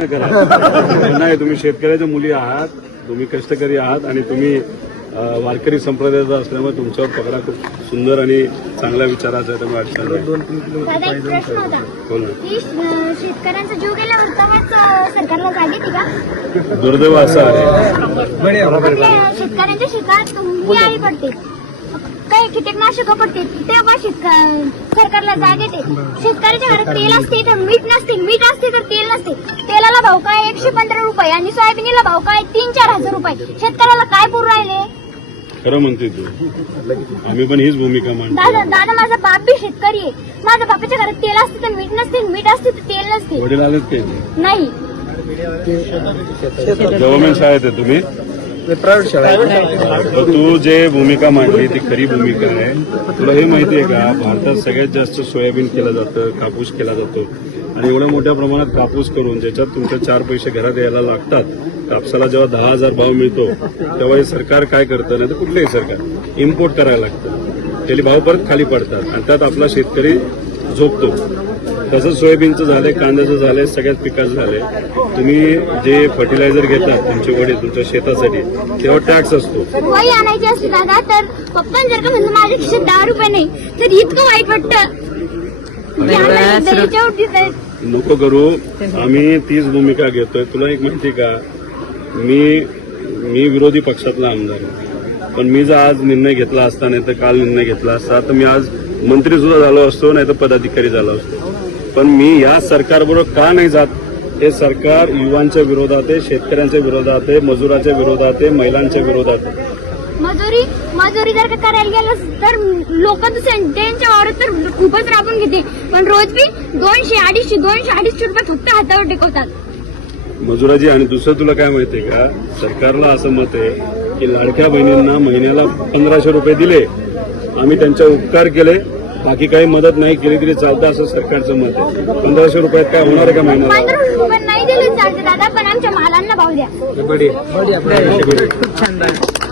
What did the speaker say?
करा. नाही तुम्ही शेतकऱ्याच्या मुली आहात तुम्ही कष्टकरी आहात आणि तुम्ही वारकरी संप्रदायाचा असल्यामुळे तुमच्यावर पकडा खूप सुंदर आणि चांगल्या विचाराचा आहे त्यामुळे अडचण नाही बोल शेतकऱ्यांचा जीव सरकारला जाग का? दुर्दैव असं आहे. शेतकऱ्यांच्या शेतात तुम्ही आई पडते. काही कीटकनाशक पडते. तेव्हा शेतक सरकारला जाग येते शेतकऱ्याच्या घरात तेल असते तर मीठ नसते. मीठ असते तर तेल एकशे पंधरा रुपये आणि सोयाबीनला भाव काय? तीन चार हजार रुपये. शेतकऱ्याला काय पुरू राहिले? खरं म्हणते तू. आम्ही पण हीच भूमिका मांडतो. दादा दादा माझा बाप बी शेतकरी आहे. माझ्या बापाच्या घरात तेल असते तर मीठ नसते मीठ असते तर तेल नसते. वडील आलेत की नाही. गव्हर्नमेंट शाळेत आहे तुम्ही? प्रायव्हेट शाळा तर तू जे भूमिका मांडली ती खरी भूमिका आहे. तुला हे माहिती आहे का? भारतात सगळ्यात जास्त सोयाबीन केलं जातं कापूस केला जातो. आणि एवढ्या मोठ्या प्रमाणात कापूस करून ज्याच्यात तुमच्या चार पैसे घरात यायला लागतात कापसाला जेव्हा दहा हजार भाव मिळतो तेव्हा हे सरकार काय करतं? नाही तर कुठलंही सरकार. इम्पोर्ट करायला लागतं. त्याला भाव परत खाली पडतात. आणि त्यात आपला शेतकरी झोपतो. तसंच सोयाबीनचं झालंय कांद्याचं झालंय सगळ्याच पिकाचं झालंय. तुम्ही जे फर्टिलायझर घेतात तुमचे वडील तुमच्या शेतासाठी तेव्हा टॅक्स असतो. आणायची असते दादा तर पप्पा जर का म्हणलं माझ्या खिशात दहा रुपये नाही. तर इतकं वाईट वाटतं की आणायचं तर याच्यावरती तर- नको करू. आम्ही तीच भूमिका घेतोय. तुला एक माहिती का? मी मी विरोधी पक्षातला आमदार आहे. पण मी जर आज निर्णय घेतला असता नाही तर काल निर्णय घेतला असता तर मी आज मंत्री सुद्धा झालो असतो नाही तर पदाधिकारी झालो असतो. पण मी या सरकारबरोबर का नाही जात? हे सरकार युवांच्या विरोधात आहे शेतकऱ्यांच्या विरोधात आहे मजुराच्या विरोधात आहे महिलांच्या विरोधात आहे. मजुरी मजुरी जर का करायला गेलं तर लोक त्यांच्या वावरात तर खूपच राबून घेते. पण रोज बी दोनशे अडीचशे दोनशे अडीचशे रुपये फक्त हातावर टेकवतात. मजुराजी आणि दुसरं तुला काय माहितीये का? सरकारला असं मत आहे की लाडक्या बहिणींना महिन्याला पंधराशे रुपये दिले. आम्ही त्यांच्या उपकार केले. बाकी काही मदत नाही केली तरी चालतं असं सरकारचं मत आहे. पंधराशे रुपयात काय होणार आहे का महिन्याला? पंधरा रुपये नाही दिले चालते. दादा पण आमच्या मालांना भाव द्या. खूप छान झालं